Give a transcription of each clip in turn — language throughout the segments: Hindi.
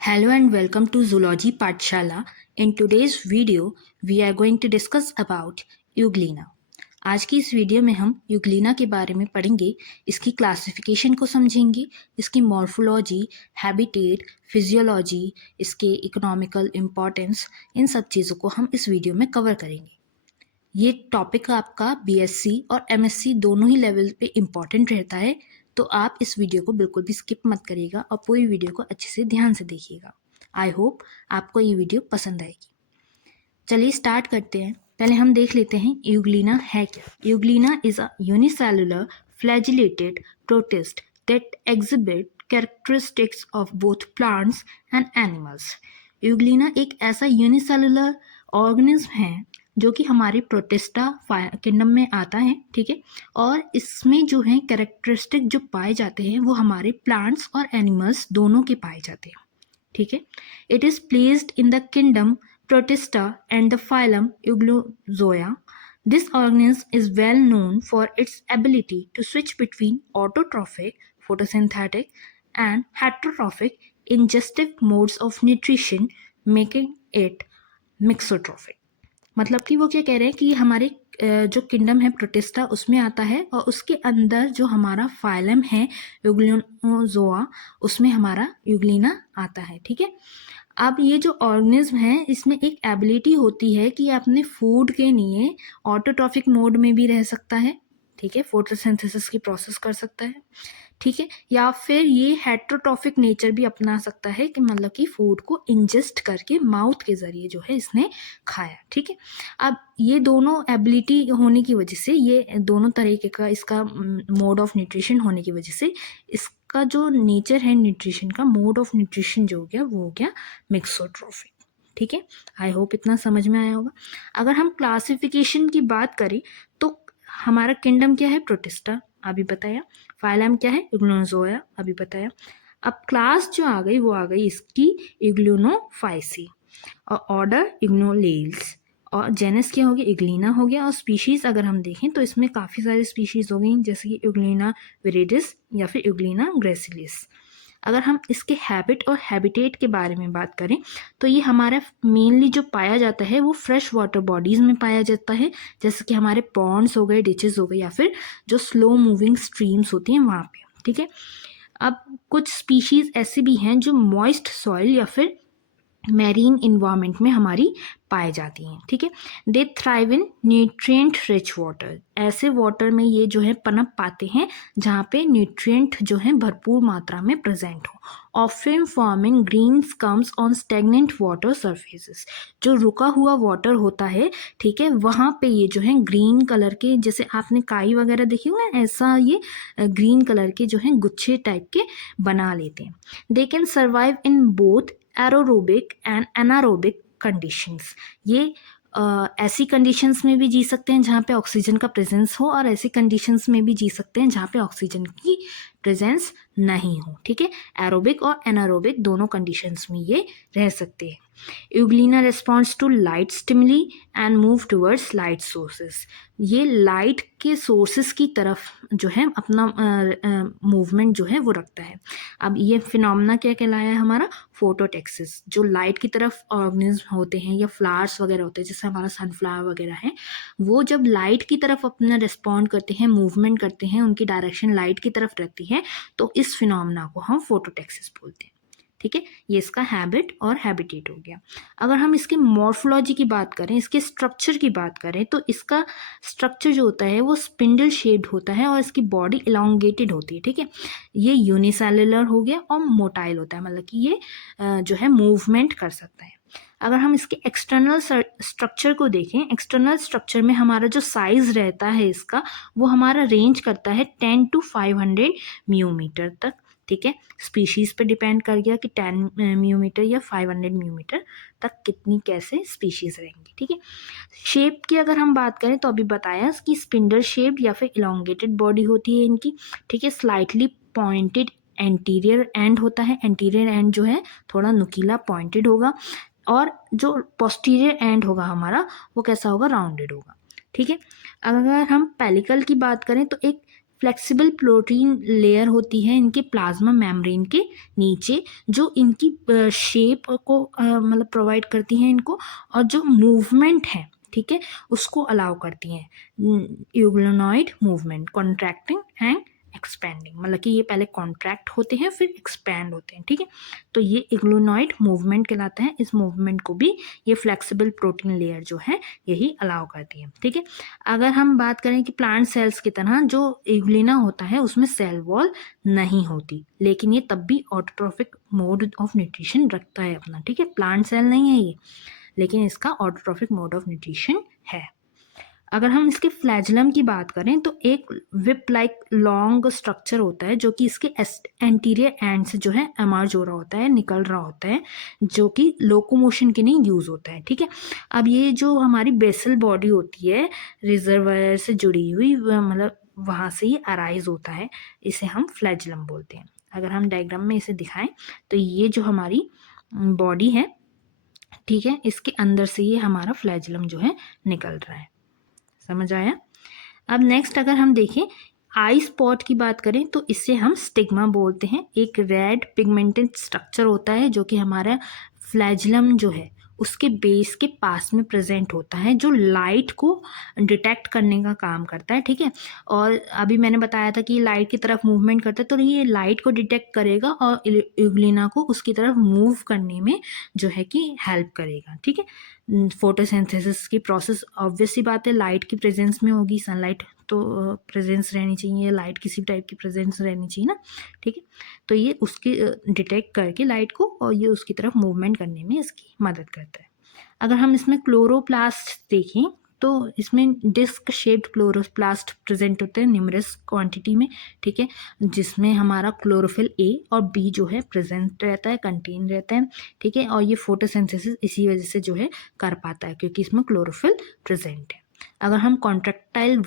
Hello and welcome to Zoology Pathshala. In today's video, we are going to discuss about Euglena. आज की इस वीडियो में हम यूग्लिना के बारे में पढ़ेंगे, इसकी क्लासिफिकेशन को समझेंगे, इसकी मॉर्फोलॉजी, हैबिटेट, फिजियोलॉजी, इसके इकोनॉमिकल इम्पोर्टेंस, इन सब चीज़ों को हम इस वीडियो में कवर करेंगे। ये टॉपिक आपका बीएससी और एमएससी दोनों ही लेवल पे इम्पॉर्टेंट रहता है, तो आप इस वीडियो को बिल्कुल भी स्किप मत करिएगा और पूरी वीडियो को अच्छे से ध्यान से देखिएगा। आई होप आपको ये वीडियो पसंद आएगी। चलिए स्टार्ट करते हैं। पहले हम देख लेते हैं यूग्लिना है क्या। Euglena is a unicellular flagellated protist that exhibit characteristics of both plants and animals. Euglena एक ऐसा यूनिसेलुलर ऑर्गेनिज्म है जो कि हमारे प्रोटिस्टा किंगडम में आता है, ठीक है। और इसमें जो है कैरेक्टरिस्टिक जो पाए जाते हैं वो हमारे प्लांट्स और एनिमल्स दोनों के पाए जाते हैं, ठीक है। It is placed in the kingdom Protista and the phylum Euglozoa. This organism is well known for its ability to switch between autotrophic, photosynthetic, and heterotrophic ingestive modes of nutrition, making it mixotrophic. मतलब कि वो क्या कह रहे हैं कि हमारे जो किंगडम है प्रोटिस्टा उसमें आता है और उसके अंदर जो हमारा फाइलम है यूग्लोजोआ उसमें हमारा यूग्लिना आता है, ठीक है। अब ये जो ऑर्गेनिज्म है इसमें एक एबिलिटी होती है कि अपने फूड के लिए ऑटोट्रॉफिक मोड में भी रह सकता है, ठीक है, फोटोसिंथेसिस की प्रोसेस कर सकता है, ठीक है, या फिर ये हेट्रोट्रॉफिक नेचर भी अपना सकता है कि मतलब कि फूड को इंजेस्ट करके माउथ के ज़रिए जो है इसने खाया, ठीक है। अब ये दोनों एबिलिटी होने की वजह से, ये दोनों तरीके का इसका मोड ऑफ न्यूट्रिशन होने की वजह से इसका जो नेचर है न्यूट्रिशन का, मोड ऑफ न्यूट्रिशन जो हो गया वो हो गया मिक्सोट्रॉफिक, ठीक है। आई होप इतना समझ में आया होगा। अगर हम क्लासिफिकेशन की बात करें तो हमारा किंगडम क्या है, प्रोटिस्टा, अभी बताया। फाइलम क्या है, यूग्लोजोआ, अभी बताया। अब क्लास जो आ गई वो आ गई इसकी यूग्लोनोफाइसी, और ऑर्डर इग्नोलेल्स, और जेनस क्या हो गया, इग्लिना हो गया। और स्पीशीज़ अगर हम देखें तो इसमें काफ़ी सारी स्पीशीज़ हो गई, जैसे कि यूग्लिना विरिडिस या फिर यूग्लिना ग्रेसिलिस। अगर हम इसके हैबिट और हैबिटेट के बारे में बात करें तो ये हमारा मेनली जो पाया जाता है वो फ्रेश वाटर बॉडीज़ में पाया जाता है, जैसे कि हमारे पॉन्ड्स हो गए, डिचेस हो गए, या फिर जो स्लो मूविंग स्ट्रीम्स होती हैं वहाँ पे, ठीक है। अब कुछ स्पीशीज़ ऐसे भी हैं जो मॉइस्ट सॉइल या फिर मैरीन इन्वायरमेंट में हमारी पाई जाती हैं, ठीक है। दे thrive in nutrient rich water, ऐसे वाटर में ये जो है पनप पाते हैं जहाँ पे न्यूट्रिएंट जो है भरपूर मात्रा में प्रेजेंट हो। Often forming green scums on stagnant water surfaces, जो रुका हुआ वाटर होता है, ठीक है, वहाँ पे ये जो है ग्रीन कलर के, जैसे आपने काई वगैरह देखी होगा ऐसा ये ग्रीन कलर के जो है गुच्छे टाइप के बना लेते हैं। They can survive in both aerobic and anaerobic conditions, ये ऐसी कंडीशंस में भी जी सकते हैं जहाँ पे ऑक्सीजन का प्रेजेंस हो, और ऐसी कंडीशंस में भी जी सकते हैं जहाँ पे ऑक्सीजन की प्रेजेंस नहीं हो, ठीक है। एरोबिक और एनारोबिक दोनों कंडीशंस में ये रह सकते हैं। Euglena responds to light stimuli and move towards light sources, ये लाइट के सोर्सेस की तरफ जो है अपना मूवमेंट जो है वो रखता है। अब ये फिनोमेना क्या कहलाया है हमारा, फोटोटेक्सिस, जो लाइट की तरफ ऑर्गेनिज्म होते हैं या फ्लावर्स वगैरह होते हैं, जैसे हमारा सनफ्लावर वगैरह है, वो जब लाइट की तरफ अपना रिस्पॉन्ड करते हैं, मूवमेंट करते हैं, उनकी डायरेक्शन लाइट की तरफ रहती है, तो इस फिनोमेना को हम फोटोटेक्सिस बोलते हैं, ठीक है। ये इसका हैबिट और हैबिटेट हो गया। अगर हम इसके मॉर्फोलॉजी की बात करें, इसके स्ट्रक्चर की बात करें, तो इसका स्ट्रक्चर जो होता है वो स्पिंडल शेप्ड होता है और इसकी बॉडी इलोंगेटेड होती है, ठीक है। ये यूनिसेलुलर हो गया और मोटाइल होता है, मतलब कि ये जो है मूवमेंट कर सकता है। अगर हम इसके एक्सटर्नल स्ट्रक्चर को देखें, एक्सटर्नल स्ट्रक्चर में हमारा जो साइज रहता है इसका, वो हमारा रेंज करता है 10 to 500 म्यूमीटर तक, ठीक है। स्पीशीज़ पे डिपेंड कर गया कि 10 म्यूमीटर या 500 म्यूमीटर तक कितनी कैसे स्पीशीज़ रहेंगी, ठीक है। शेप की अगर हम बात करें तो अभी बताया कि स्पिंडल शेप्ड या फिर इलोंगेटेड बॉडी होती है इनकी, ठीक है। स्लाइटली पॉइंटेड एंटीरियर एंड होता है, एंटीरियर एंड जो है थोड़ा नुकीला पॉइंटेड होगा, और जो पोस्टीरियर एंड होगा हमारा वो कैसा होगा, राउंडेड होगा, ठीक है। अगर हम पेलिकल की बात करें तो एक फ्लेक्सिबल प्रोटीन लेयर होती है इनके प्लाज्मा मेम्ब्रेन के नीचे, जो इनकी शेप को मतलब प्रोवाइड करती हैं इनको, और जो मूवमेंट है, ठीक है, उसको अलाउ करती हैं। Euglenoid movement, contracting and expanding, मतलब कि ये पहले कॉन्ट्रैक्ट होते हैं फिर एक्सपैंड होते हैं, ठीक है। तो ये इग्लोनॉइड मूवमेंट कहलाता है। इस मूवमेंट को भी ये फ्लेक्सिबल प्रोटीन लेयर जो है यही अलाउ करती है, ठीक है। अगर हम बात करें कि प्लांट सेल्स की तरह जो इग्लिना होता है उसमें सेल वॉल नहीं होती, लेकिन ये तब भी ऑटोट्रॉफिक मोड ऑफ न्यूट्रिशन रखता है अपना, ठीक है। प्लांट सेल नहीं है ये, लेकिन इसका ऑटोट्रॉफिक मोड ऑफ न्यूट्रिशन है। अगर हम इसके फ्लैजलम की बात करें तो एक विप लाइक लॉन्ग स्ट्रक्चर होता है जो कि इसके एंटीरियर एंड से जो है एमर्ज हो रहा होता है, निकल रहा होता है, जो कि लोकोमोशन के लिए यूज होता है, ठीक है। अब ये जो हमारी बेसल बॉडी होती है रिजर्वायर से जुड़ी हुई, मतलब वहाँ से ही अराइज होता है, इसे हम फ्लैजलम बोलते हैं। अगर हम डायग्राम में इसे दिखाएं तो ये जो हमारी बॉडी है, ठीक है, इसके अंदर से ये हमारा फ्लैजलम जो है निकल रहा है। समझ आया। अब नेक्स्ट अगर हम देखें आई स्पॉट की बात करें तो इसे हम स्टिग्मा बोलते हैं। एक रेड पिगमेंटेड स्ट्रक्चर होता है जो कि हमारा फ्लैजलम जो है उसके बेस के पास में प्रेजेंट होता है, जो लाइट को डिटेक्ट करने का काम करता है, ठीक है। और अभी मैंने बताया था कि लाइट की तरफ मूवमेंट करता है, तो ये लाइट को डिटेक्ट करेगा और यूग्लिना को उसकी तरफ मूव करने में जो है कि हेल्प करेगा, ठीक है। फोटोसिंथेसिस की प्रोसेस ऑब्वियस सी बात है लाइट की प्रेजेंस में होगी, सनलाइट तो प्रेजेंस रहनी चाहिए, लाइट किसी टाइप की प्रेजेंस रहनी चाहिए ना, ठीक है। तो ये उसकी डिटेक्ट करके लाइट को, और ये उसकी तरफ मूवमेंट करने में इसकी मदद करता है। अगर हम इसमें क्लोरोप्लास्ट देखें तो इसमें डिस्क शेप्ड क्लोरोप्लास्ट प्रेजेंट होते हैं न्यूमरस क्वांटिटी में, ठीक है, जिसमें हमारा क्लोरोफिल ए और बी जो है प्रेजेंट रहता है, कंटेन रहता है, ठीक है। और ये फोटोसिंथेसिस इसी वजह से जो है कर पाता है, क्योंकि इसमें क्लोरोफिल प्रेजेंट है। अगर हम कॉन्ट्रैक्टाइल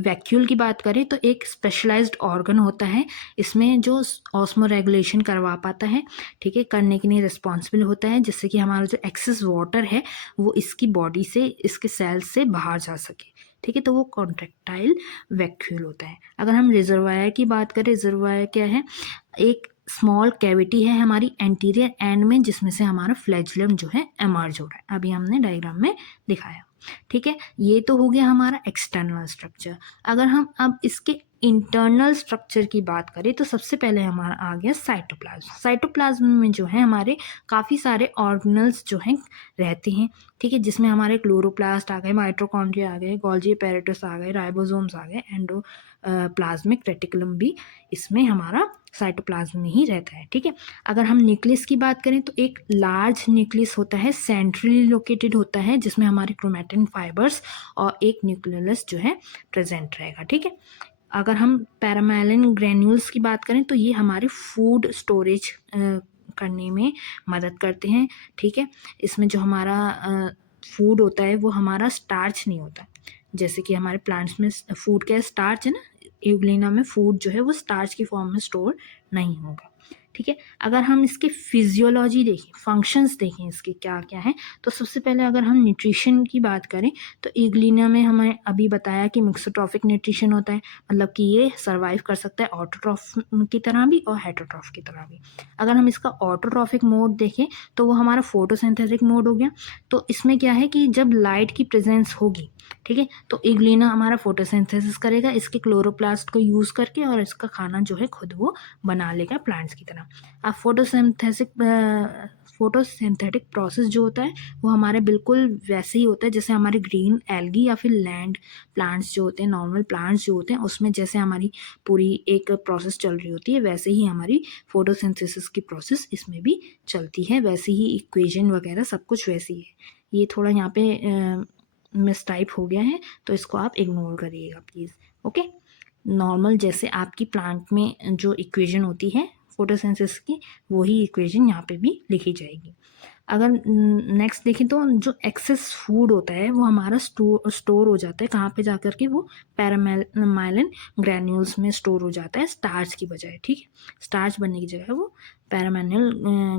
वैक्यूल की बात करें तो एक स्पेशलाइज्ड ऑर्गन होता है, इसमें जो ऑस्मो रेगुलेशन करवा पाता है, ठीक है, करने के लिए रिस्पॉन्सिबल होता है, जिससे कि हमारा जो एक्सेस वाटर है वो इसकी बॉडी से, इसके सेल्स से बाहर जा सके, ठीक है। तो वो कॉन्ट्रैक्टाइल वैक्यूल होता है। अगर हम रिजर्वायर की बात करें, रिजर्वायर क्या है, एक स्मॉल कैविटी है हमारी एंटीरियर एंड में, जिसमें से हमारा फ्लैजुलम जो है एमर्ज हो रहा है, अभी हमने डायग्राम में दिखाया, ठीक है। ये तो हो गया हमारा एक्सटर्नल स्ट्रक्चर। अगर हम अब इसके इंटरनल स्ट्रक्चर की बात करें तो सबसे पहले हमारा आ गया साइटोप्लाज्म। साइटोप्लाज्म में जो है हमारे काफ़ी सारे ऑर्गेनल्स जो हैं रहते हैं, ठीक है, जिसमें हमारे क्लोरोप्लास्ट आ गए, माइटोकॉन्ड्रिया आ गए, गोल्जी एपेरेटस आ गए, राइबोसोम्स आ गए, एंडो प्लाज्मिक रेटिकुलम भी इसमें हमारा साइटोप्लाज्म में ही रहता है, ठीक है। अगर हम न्यूक्लियस की बात करें तो एक लार्ज न्यूक्लियस होता है, सेंट्रली लोकेटेड होता है, जिसमें हमारे क्रोमैटिन फाइबर्स और एक न्यूक्लियस जो है प्रेजेंट रहेगा, ठीक है। अगर हम पैरामेलिन ग्रेन्यूल्स की बात करें तो ये हमारे फूड स्टोरेज करने में मदद करते हैं, ठीक है। इसमें जो हमारा फूड होता है वो हमारा स्टार्च नहीं होता, जैसे कि हमारे प्लांट्स में फूड क्या स्टार्च है ना, यूग्लिना में फूड जो है वो स्टार्च की फॉर्म में स्टोर नहीं होगा, ठीक है। अगर हम इसके फिजियोलॉजी देखें, फंक्शंस देखें इसके क्या क्या है, तो सबसे पहले अगर हम न्यूट्रिशन की बात करें तो यूग्लिना में हमें अभी बताया कि मिक्सोट्रॉफिक न्यूट्रिशन होता है, मतलब कि ये सर्वाइव कर सकता है ऑटोट्रॉफ की तरह भी और हेटरोट्रॉफ की तरह भी। अगर हम इसका ऑटोट्रॉफिक मोड देखें तो वो हमारा फोटोसिंथेटिक मोड हो गया। तो इसमें क्या है कि जब लाइट की प्रेजेंस होगी, ठीक है, तो यूग्लिना हमारा फोटोसिंथेसिस करेगा इसके क्लोरोप्लास्ट को यूज़ करके, और इसका खाना जो है खुद वो बना लेगा प्लांट्स की तरह। अब फोटोसिंथेटिक प्रोसेस जो होता है वो हमारे बिल्कुल वैसे ही होता है जैसे हमारे ग्रीन एल्गी या फिर लैंड प्लांट्स जो होते हैं, नॉर्मल प्लांट्स जो होते हैं, उसमें जैसे हमारी पूरी एक प्रोसेस चल रही होती है, वैसे ही हमारी फोटोसिंथेसिस की प्रोसेस इसमें भी चलती है, वैसे ही इक्वेशन वगैरह सब कुछ वैसी है। ये थोड़ा यहाँ पे मिस टाइप हो गया है, तो इसको आप इग्नोर करिएगा प्लीज़, ओके। नॉर्मल जैसे आपकी प्लांट में जो इक्वेशन होती है फोटोसिंथेसिस की, वही इक्वेशन यहाँ पे भी लिखी जाएगी। अगर नेक्स्ट देखें तो जो एक्सेस फूड होता है वो हमारा स्टोर हो जाता है, कहाँ पे जाकर के, वो पैरामाइलिन ग्रैन्यूल्स में स्टोर हो जाता है स्टार्च की बजाय, ठीक है। स्टार्च बनने की जगह वो पैरामाइलिन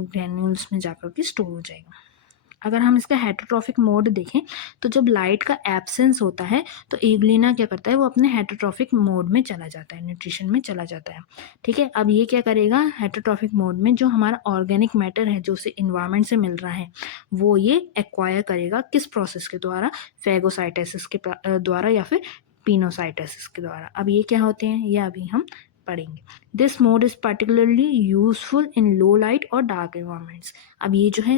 ग्रैन्यूल्स में जाकर के स्टोर हो जाएगा। अगर हम इसका हेटरोट्रॉफिक मोड देखें तो जब लाइट का एब्सेंस होता है तो यूग्लिना क्या करता है, वो अपने हेटरोट्रॉफिक मोड में चला जाता है, न्यूट्रिशन में चला जाता है। ठीक है, अब ये क्या करेगा, हेटरोट्रॉफिक मोड में जो हमारा ऑर्गेनिक मैटर है जो उसे इन्वायरमेंट से मिल रहा है वो ये एक्वायर करेगा, किस प्रोसेस के द्वारा, फेगोसाइटोसिस के द्वारा या फिर पिनोसाइटोसिस के द्वारा। अब ये क्या होते हैं ये अभी हम पढ़ेंगे। This mode is particularly useful in low light और डार्क इन्वायरमेंट्स। अब ये जो है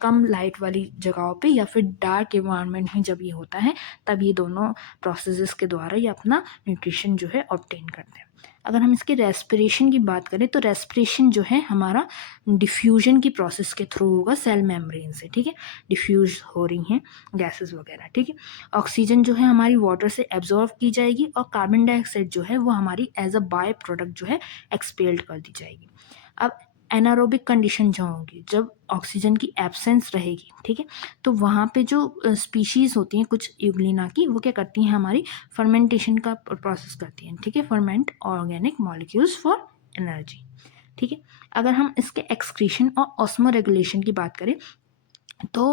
कम लाइट वाली जगहों पे या फिर डार्क इन्वायरमेंट में जब ये होता है तब ये दोनों प्रोसेसेस के द्वारा ये अपना न्यूट्रिशन जो है ऑब्टेन करते हैं। अगर हम इसके रेस्पिरेशन की बात करें तो रेस्पिरेशन जो है हमारा डिफ्यूजन की प्रोसेस के थ्रू होगा सेल मेम्ब्रेन से। ठीक है, डिफ्यूज हो रही हैं गैसेस वगैरह। ठीक है, ऑक्सीजन जो है हमारी वाटर से एब्जॉर्व की जाएगी और कार्बन डाइऑक्साइड जो है वो हमारी एज अ बाय प्रोडक्ट जो है एक्सपेल्ड कर दी जाएगी। अब एनारोबिक कंडीशन जो होंगी, जब ऑक्सीजन की एब्सेंस रहेगी, ठीक है, तो वहाँ पे जो स्पीशीज़ होती हैं कुछ यूग्लिना की, वो क्या करती हैं, हमारी फर्मेंटेशन का प्रोसेस करती हैं। ठीक है, ferment organic molecules for energy. ठीक है, अगर हम इसके एक्सक्रीशन और ऑस्मो रेगुलेशन की बात करें तो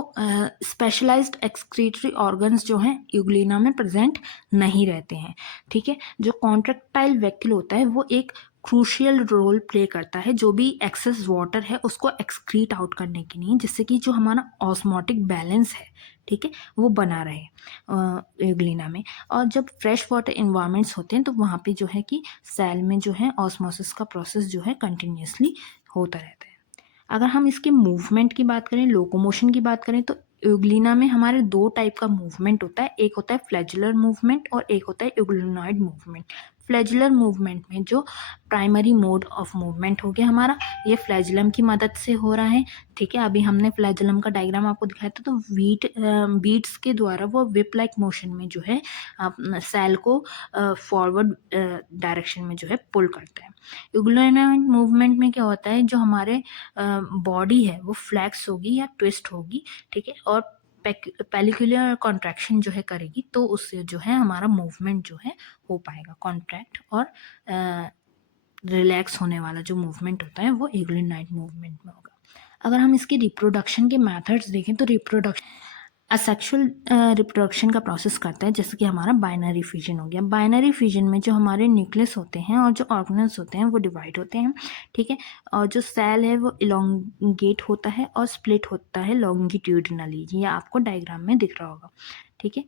स्पेशलाइज्ड एक्सक्रीटरी ऑर्गन्स जो हैं यूग्लिना में प्रेजेंट नहीं रहते हैं। ठीक है, जो कॉन्ट्रेक्टाइल वेक्यूल होता है वो एक क्रूशियल रोल प्ले करता है जो भी एक्सेस वाटर है उसको एक्सक्रीट आउट करने के लिए, जिससे कि जो हमारा ऑस्मोटिक बैलेंस है, ठीक है, वो बना रहे यूग्लिना में। और जब फ्रेश वाटर इन्वायरमेंट्स होते हैं तो वहाँ पे जो है कि सेल में जो है ऑस्मोसिस का प्रोसेस जो है कंटिन्यूसली होता रहता है। अगर हम इसके मूवमेंट की बात करें, लोकोमोशन की बात करें, तो यूग्लिना में हमारे दो टाइप का मूवमेंट होता है, एक होता है फ्लैजुलर मूवमेंट और एक होता है यूग्लिनॉइड मूवमेंट। फ्लैजुलर मूवमेंट में जो प्राइमरी मोड ऑफ मूवमेंट हो गया हमारा, ये फ्लैजुलम की मदद से हो रहा है। ठीक है, अभी हमने फ्लैजुलम का डायग्राम आपको दिखाया था, तो बीट्स के द्वारा वो विप लाइक मोशन में जो है सेल को फॉरवर्ड डायरेक्शन में जो है पुल करता है। यूग्लिनॉइड मूवमेंट में क्या होता है, जो हमारे बॉडी है वो फ्लैक्स होगी या ट्विस्ट होगी। ठीक है, और पेलिकुलर कॉन्ट्रैक्शन जो है करेगी, तो उससे जो है हमारा मूवमेंट जो है हो पाएगा। कॉन्ट्रैक्ट और रिलैक्स होने वाला जो मूवमेंट होता है वो यूग्लिनॉइड मूवमेंट में होगा। अगर हम इसके रिप्रोडक्शन के मेथड्स देखें तो असेक्सुअल रिप्रोडक्शन का प्रोसेस करता है, जैसे कि हमारा बाइनरी फ्यूजन हो गया। बाइनरी फ्यूजन में जो हमारे न्यूक्लियस होते हैं और जो ऑर्गेनल्स होते हैं वो डिवाइड होते हैं। ठीक है, और जो सेल है वो इलोंगेट होता है और स्प्लिट होता है लॉन्गिट्यूडनली। ये आपको डायग्राम में दिख रहा होगा। ठीक है,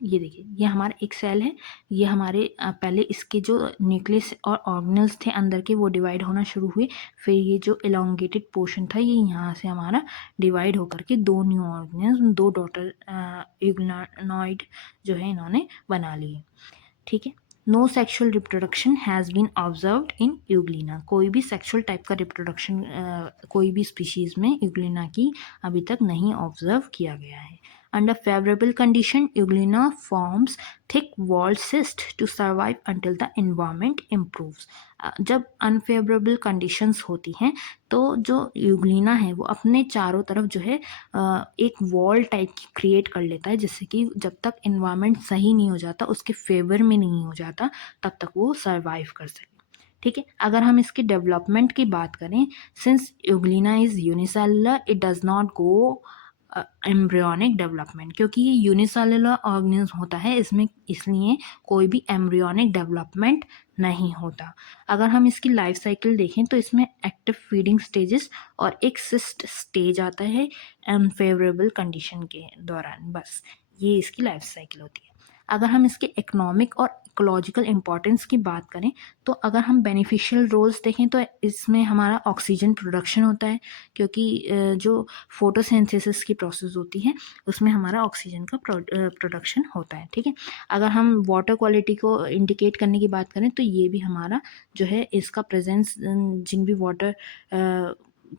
ये देखिए, ये हमारा एक सेल है, ये हमारे पहले इसके जो न्यूक्लियस और ऑर्गेनल्स थे अंदर के वो डिवाइड होना शुरू हुए, फिर ये जो एलोंगेटेड पोर्शन था ये यहाँ से हमारा डिवाइड होकर के दो न्यू ऑर्गेनल्स, दो डॉटर यूग्लिनॉइड जो है इन्होंने बना लिए। ठीक है, no sexual reproduction has been observed in euglena. कोई भी सेक्सुअल टाइप का रिप्रोडक्शन कोई भी स्पीशीज़ में यूग्लिना की अभी तक नहीं ऑब्जर्व किया गया है। Under favorable condition, Euglena forms thick walled cyst to survive until the environment improves. जब अनफेवरेबल कंडीशंस होती हैं तो जो यूग्लिना है वो अपने चारों तरफ जो है एक वॉल टाइप की क्रिएट कर लेता है, जिससे कि जब तक इन्वायरमेंट सही नहीं हो जाता, उसके फेवर में नहीं हो जाता, तब तक वो सर्वाइव कर सके। ठीक है, अगर हम इसके डेवलपमेंट की बात करें, since Euglena is unicellular it does not go embryonic development, क्योंकि ये यूनिसेलुलर ऑर्गेनिज्म होता है इसमें, इसलिए कोई भी एम्ब्रियोनिक डेवलपमेंट नहीं होता। अगर हम इसकी लाइफ साइकिल देखें तो इसमें एक्टिव फीडिंग स्टेजेस और एक सिस्ट स्टेज आता है अनफेवरेबल कंडीशन के दौरान, बस ये इसकी लाइफ साइकिल होती है। अगर हम इसके इकोनॉमिक और इकोलॉजिकल इम्पोर्टेंस की बात करें तो अगर हम बेनिफिशियल रोल्स देखें तो इसमें हमारा ऑक्सीजन प्रोडक्शन होता है, क्योंकि जो फोटोसिंथेसिस की प्रोसेस होती है उसमें हमारा ऑक्सीजन का प्रोडक्शन होता है। ठीक है, अगर हम वाटर क्वालिटी को इंडिकेट करने की बात करें तो ये भी हमारा जो है इसका प्रेजेंस जिन भी वाटर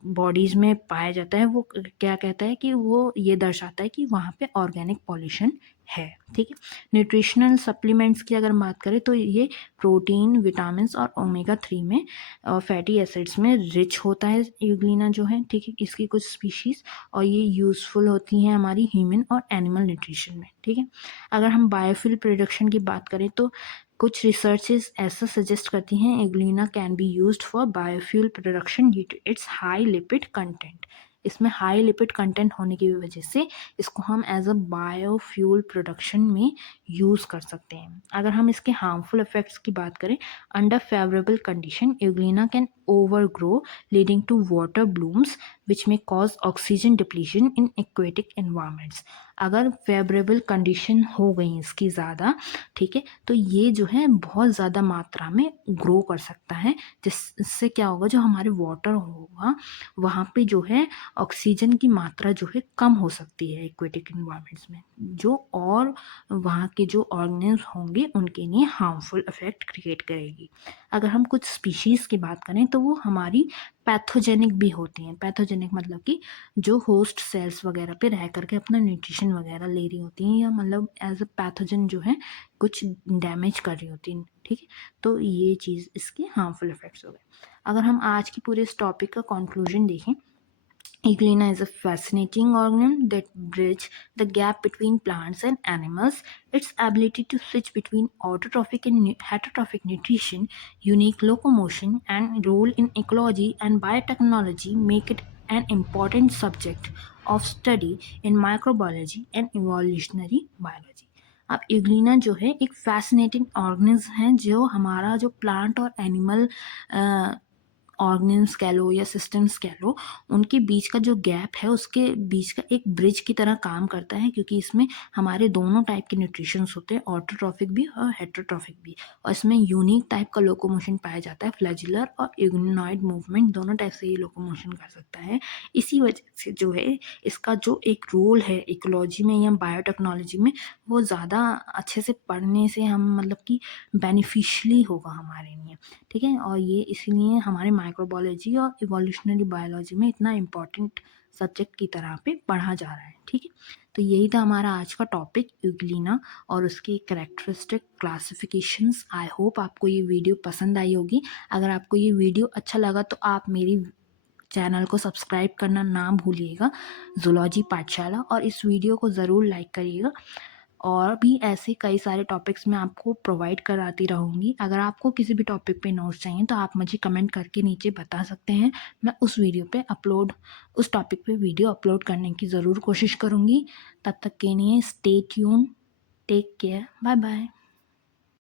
बॉडीज़ में पाया जाता है वो क्या कहता है कि वो ये दर्शाता है कि वहाँ पे ऑर्गेनिक पॉल्यूशन है। ठीक है, न्यूट्रिशनल सप्लीमेंट्स की अगर बात करें तो ये प्रोटीन, विटामिन्स और ओमेगा 3 में और फैटी एसिड्स में रिच होता है यूग्लिना जो है। ठीक है, इसकी कुछ स्पीशीज़, और ये यूज़फुल होती हैं हमारी ह्यूमन और एनिमल न्यूट्रिशन में। ठीक है, अगर हम बायोफ्यूल प्रोडक्शन की बात करें तो कुछ रिसर्चेस ऐसा सजेस्ट करती हैं euglena can be used for biofuel production due to its high lipid content. इसमें हाई लिपिड कंटेंट होने की वजह से इसको हम एज अ बायोफ्यूल प्रोडक्शन में यूज़ कर सकते हैं। अगर हम इसके हार्मफुल इफेक्ट्स की बात करें, under favourable condition euglena can overgrow leading to water blooms which में cause oxygen depletion in aquatic environments. अगर फेवरेबल कंडीशन हो गई इसकी ज़्यादा, ठीक है, तो ये जो है बहुत ज़्यादा मात्रा में ग्रो कर सकता है, जिससे क्या होगा, जो हमारे वाटर होगा वहाँ पे जो है ऑक्सीजन की मात्रा जो है कम हो सकती है एक्वेटिक इन्वायरमेंट्स में, जो और वहाँ के जो ऑर्गेनिज्म होंगे उनके लिए हार्मफुल इफेक्ट क्रिएट करेगी। अगर हम कुछ स्पीशीज़ की बात करें तो वो हमारी पैथोजेनिक भी होती हैं। पैथोजेनिक मतलब कि जो होस्ट सेल्स वगैरह पे रह करके अपना न्यूट्रिशन वगैरह ले रही होती हैं, या मतलब एज अ पैथोजन जो है कुछ डैमेज कर रही होती हैं, ठीक है। तो ये चीज़ इसके हार्मफुल इफेक्ट्स हो गए। अगर हम आज की पूरे इस टॉपिक का कंक्लूजन देखें, Euglena is a fascinating organism that bridge the gap between plants and animals. Its ability to switch between autotrophic and heterotrophic nutrition, unique locomotion, and role in ecology and biotechnology make it an important subject of study in microbiology and evolutionary biology. अब यूग्लिना जो है एक फैसिनेटिंग ऑर्गेनिज्म है, जो हमारा जो प्लांट और एनिमल ऑर्गेन्स कह लो या सिस्टम्स कह लो, उनके बीच का जो गैप है उसके बीच का एक ब्रिज की तरह काम करता है, क्योंकि इसमें हमारे दोनों टाइप के न्यूट्रिशंस होते हैं, ऑटोट्रॉफिक भी और हेटरोट्रॉफिक भी, और इसमें यूनिक टाइप का लोकोमोशन पाया जाता है, फ्लैजुलर और यूग्लिनॉइड मूवमेंट दोनों टाइप से ये लोकोमोशन कर सकता है। इसी वजह से जो है इसका जो एक रोल है इकोलॉजी में या बायोटेक्नोलॉजी में, वो ज़्यादा अच्छे से पढ़ने से हम मतलब कि बेनिफिशली होगा हमारे लिए, ठीक है। और ये इसीलिए हमारे माइक्रोबायोलॉजी और इवोल्यूशनरी बायोलॉजी में इतना इम्पोर्टेंट सब्जेक्ट की तरह पे पढ़ा जा रहा है, ठीक है। तो यही था हमारा आज का टॉपिक यूग्लिना और उसकी कैरेक्टरिस्टिक क्लासिफिकेशंस। आई होप आपको ये वीडियो पसंद आई होगी। अगर आपको ये वीडियो अच्छा लगा तो आप मेरी चैनल को सब्सक्राइब करना ना भूलिएगा, जूलॉजी पाठशाला, और इस वीडियो को ज़रूर लाइक करिएगा। और भी ऐसे कई सारे टॉपिक्स मैं आपको प्रोवाइड कराती रहूँगी। अगर आपको किसी भी टॉपिक पे नोट्स चाहिए तो आप मुझे कमेंट करके नीचे बता सकते हैं। मैं उस टॉपिक पे वीडियो अपलोड करने की ज़रूर कोशिश करूँगी। तब तक के लिए stay tune, take care, bye bye.